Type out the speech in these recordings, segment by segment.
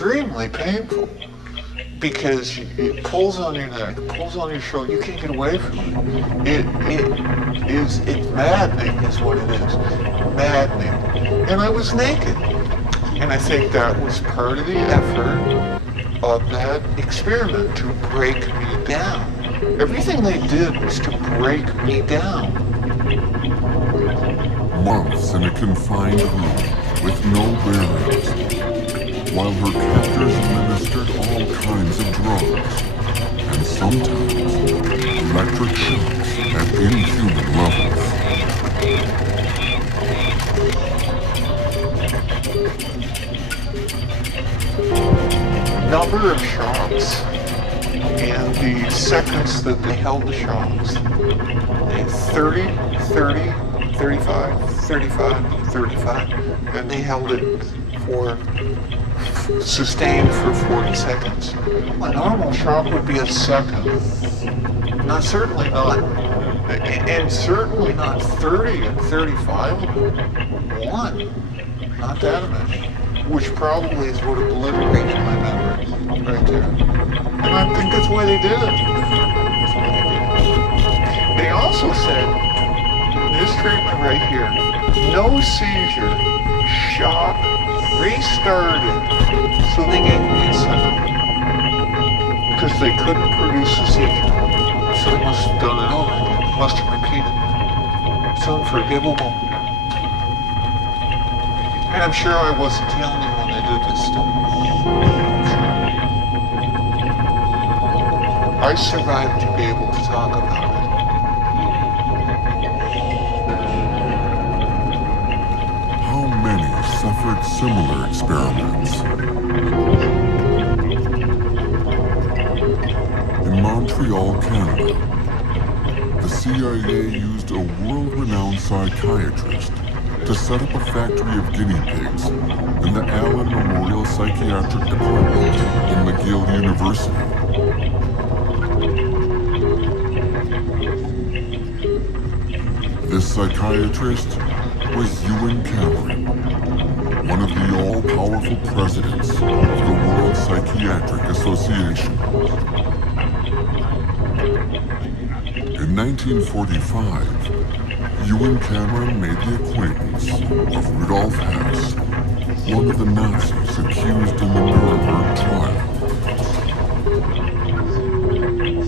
extremely painful because it pulls on your neck, pulls on your shoulder. You can't get away from it. It's maddening is what it is. Maddening. And I was naked. And I think that was part of the effort of that experiment, to break me down. Everything they did was to break me down. Months in a confined room with no barriers, while her captors administered all kinds of drugs, and sometimes electric shocks at inhuman levels. Number of shocks and the seconds that they held the shocks. They had 30, 30, 35, 35, 35, and they held it for sustained for 40 seconds. A normal shock would be a second. Certainly not, and certainly not 30 and 35 one. Not that much. Which probably is what obliterated my memory right there. And I think that's why they did it. They also said, this treatment right here, no seizure, shock, restarted. So they gave me a second. Because they couldn't produce a seizure. So they must have done it over again. Must have repeated. It's unforgivable. And I'm sure I wasn't the only one that did this stuff. I survived to be able to talk about it. How many suffered similar experiments? In Montreal, Canada, the CIA used a world-renowned psychiatrist to set up a factory of guinea pigs in the Allen Memorial Psychiatric Department in McGill University. This psychiatrist was Ewan Cameron, one of the all-powerful presidents of the World Psychiatric Association. In 1945, Ewan Cameron made the acquaintance of Rudolf Hess, one of the Nazis accused in the Nuremberg trial.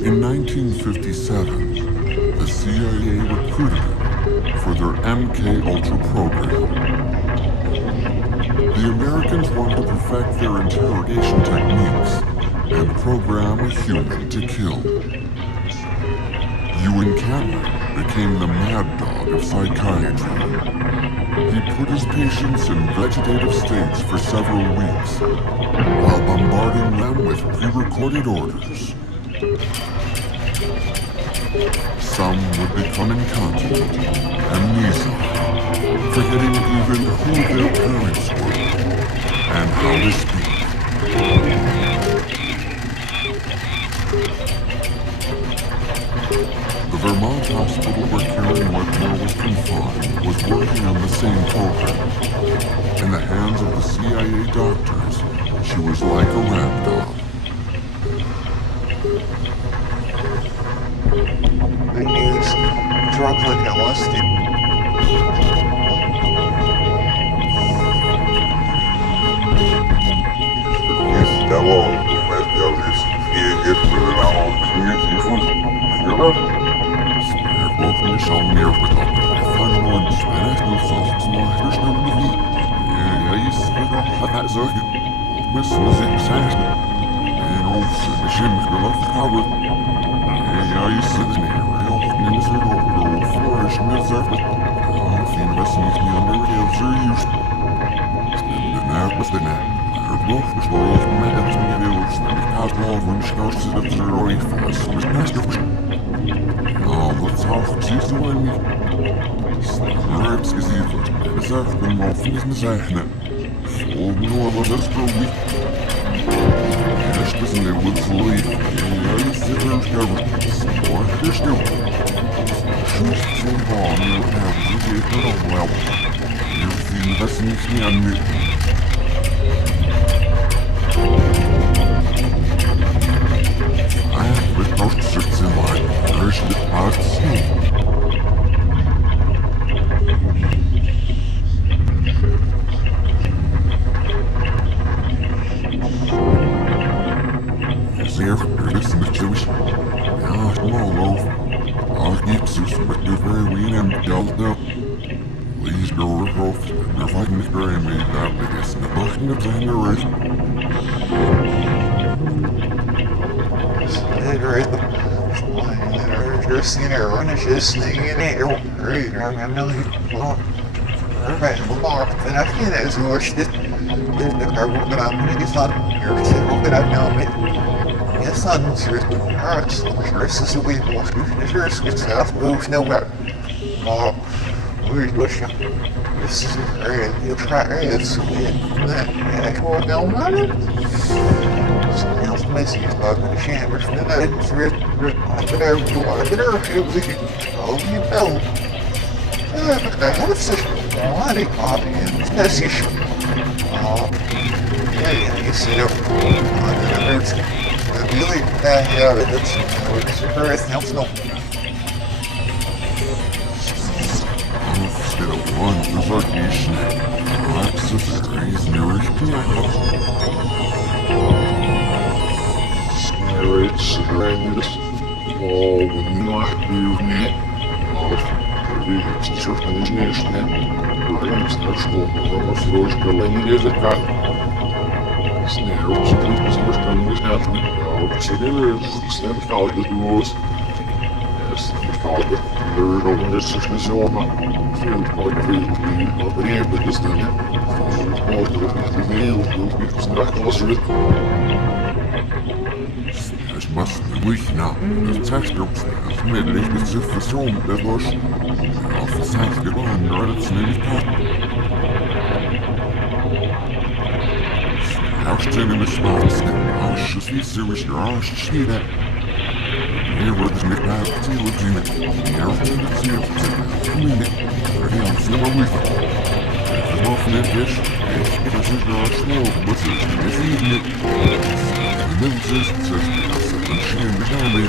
In 1957, the CIA recruited him for their MK Ultra program. The Americans wanted to perfect their interrogation techniques and program a human to kill. Ewan Cameron became the mad dog of psychiatry. He put his patients in vegetative states for several weeks, while bombarding them with pre-recorded orders. Some would become incontinent, amnesia, forgetting even who their parents were, and how to speak. The Vermont hospital where Karen Wetmore was confined was working on the same program. In the hands of the CIA doctors, she was like a rap dog. They used drugs like LSD. Sneer, this is Jewish. Ja, small loaf. I'll keep sus, but you're very weak and dealt up. Please go off, they're fighting the gray made that biggest. The bucking of the generation. Just in there, and it's just sneaking in there. Right, I'm not right, and I can't as much that the car will get on me. It's not here, it's not that I've known it. Yes, I'm sure it's this is a way to walk. It's south, moves nowhere. Weird bush. This is area, you'll try areas in that actual down on it. Something else messy is not going to chamber from the night. It's red, oh, you know. But I have such a lot of body and it's messy. Yeah, you see, it's really bad habit. It's very helpful. Instead of one, there's like you snake. Access is crazy, nourish It's horrendous. Oh, when you are doing it, it's certain engineers net. We're going to start school. We're going to throw the lane is a cut. Snare, which is the coming with nothing. So there is the college that was. Yes, the college that learned over this is over. Field quite freely up in here, but this thing. All the way it's not closer to Es must be weak now. Das Textgrups, das Mittel ist die Version der Lusch. Auf das Herz gewonnen, gerade zu nämlich Gott. Aufstellen mit Schwarz, Ausschuss wie Zürich, der Arsch steht. Hier wird es mit der Ziel gemet. Die Aufstellen der Ziel zu Minute. Die Aufstellen weak. Es war von der Fisch, das ist der Arsch, was ist die Fisch. The middle system says that's the machine behind me.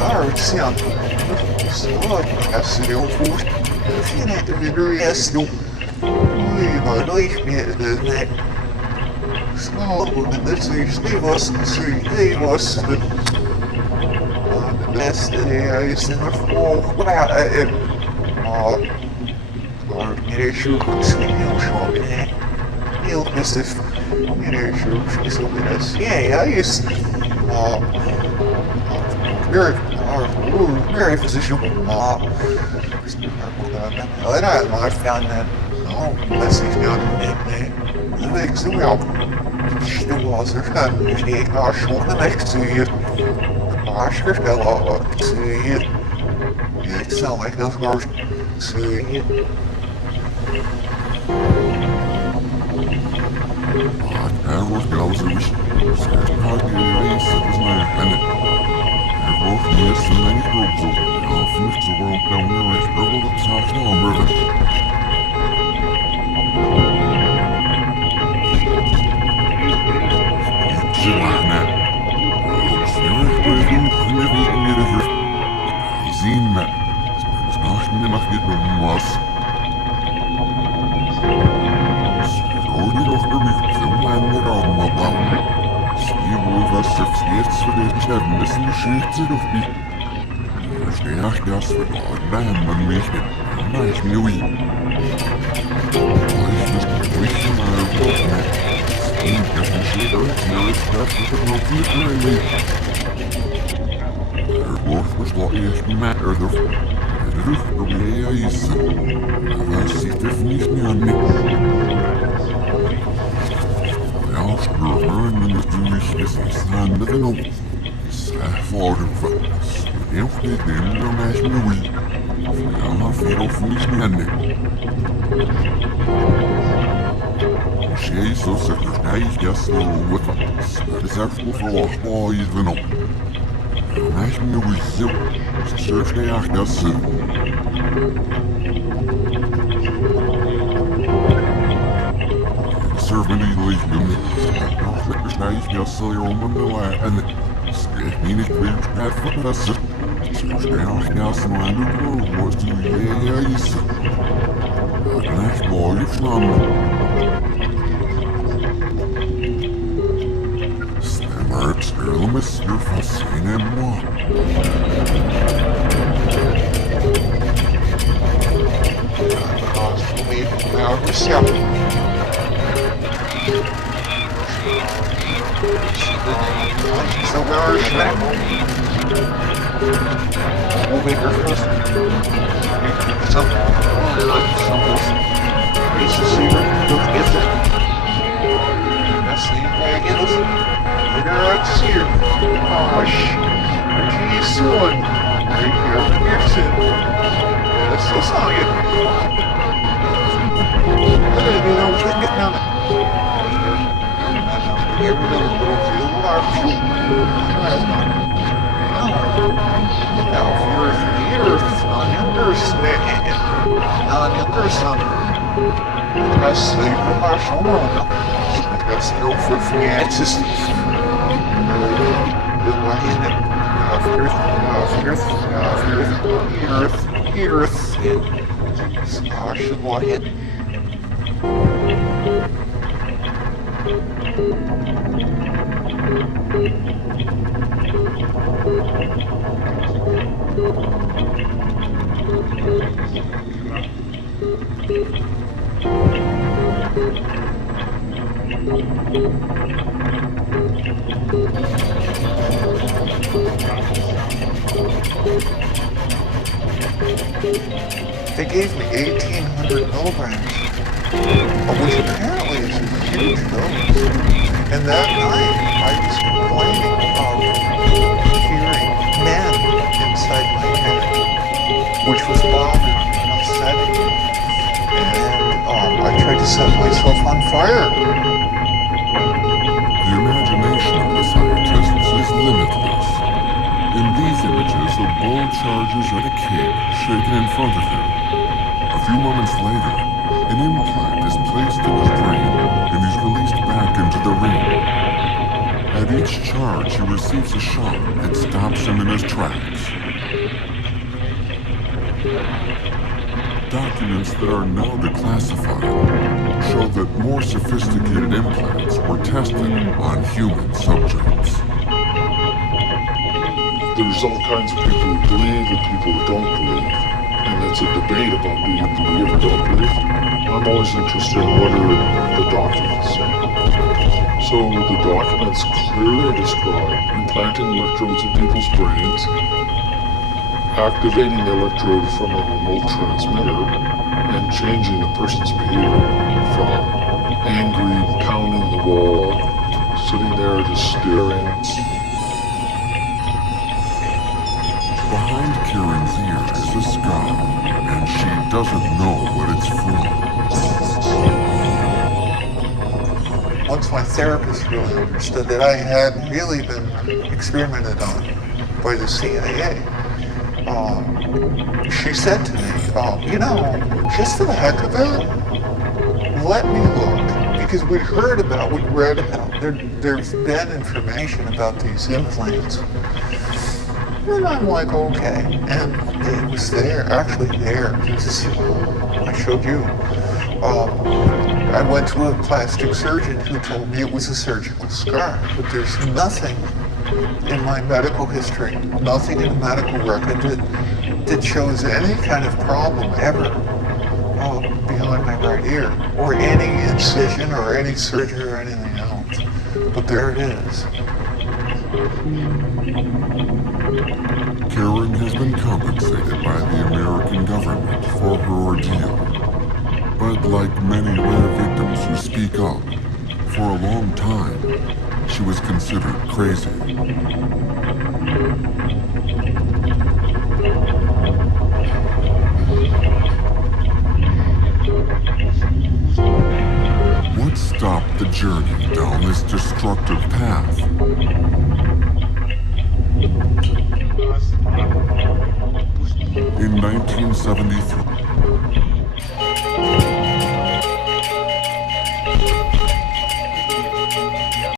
Alright, sound. So, I see the old force. If you need to be very still, my life is that. Small, but this is the bus, the bus, the best day I used to fall. Wow, meneer Sjoerd, heel schwab in hè. Heel best meneer Sjoerd is op in het. Ja, is very position. En I might found that message down the next to wel. Still was er not die ik naar schoon de next to you. Schrift wel al to you. It sound like those girls to you. Er wordt grauzig. Scherphaak in reis, dat is mijn henne. Er wordt eerst een mijn groep zo. Ja, vlucht zo waarom dan weer is bubbel op zaak snel aan brullen. Ik zit maar net. Ik snel echt doen, net niet in de rug. Ik zien me. Het nacht niet mag dit doen was. Nog door mich zum langen Raum abbauen. Sie wohl was aufs Herz für den Sterben, das ist Schürze auf mich. Verstehe ich das für Gott, man mich nicht. Mach mir wie. Ich muss mich mal aufnehmen. Ich kann nicht jeder schnell das noch nicht mehr. Wurf beschlag erst mehr drauf. Der Luftproblem ist. Aber sie dürfen nicht mehr an mich. Burn natuurlijk is ontstaan met een op. Volgen van. Heel goed nemen door mij is mijn wie. Ja, maar veel of niets meer niet. Jezus, ik verkrijg je zo wat. Het is echt goed verwacht, maar je bent op. Mij is mijn wie zo. Zo verkrijg je zo. Servant leave me. Lekker snijf, ja, zal je om de lijn. En spreek me niet weer uit van dat ze. Zo snel, ja, ze maar aan de boel. Was doe je, ja, je ze. En echt mooi, je vlam. procédure facile et moi. Cause for me now reception. So very snack. We'll make her first. Some piece of secret. Look at that. That's the dragons. Look at that here. Gosh. Where can you soon? Right here. Here's it. That's the song. I didn't know I was getting on it. Every little field of our feet. Now, if you're the earth, on your son, that's the martial law. That's no for Francis. Earth. I should want it. They gave me 1,800 milligrams, which apparently is a huge dose. And that night, I was complaining of hearing men inside my head, which was bothering me and upsetting me. And I tried to set myself on fire. The imagination of the scientists is limitless. In these images, a bull charges at a cake shaken in front of him. A few moments later, an implant is placed in his brain and he's released back into the ring. At each charge, he receives a shock that stops him in his tracks. Documents that are now declassified show that more sophisticated implants were tested on human subjects. There's all kinds of people who believe and people who don't believe. And it's a debate about do you believe or don't believe. I'm always interested in what are the documents saying. So the documents clearly describe implanting electrodes in people's brains, activating the electrode from a remote transmitter, and changing the person's behavior from angry, pounding the wall, sitting there just staring. Behind Karen's ear is a scar, and she doesn't know what it's from. Once my therapist really understood that I had really been experimented on by the CIA, she said to me, just for the heck of it, let me look. Because we'd read about, there's been information about these implants. And I'm like, okay. And it was actually there. I showed you. I went to a plastic surgeon who told me it was a surgical scar. But there's nothing in my medical history, nothing in the medical record that shows any kind of problem ever behind my right ear, or any incision, or any surgery, or anything else. But there it is. Karen has been compensated by the American government for her ordeal. But like many rare victims who speak up, for a long time, she was considered crazy. What stopped the journey down this destructive path? In 1973,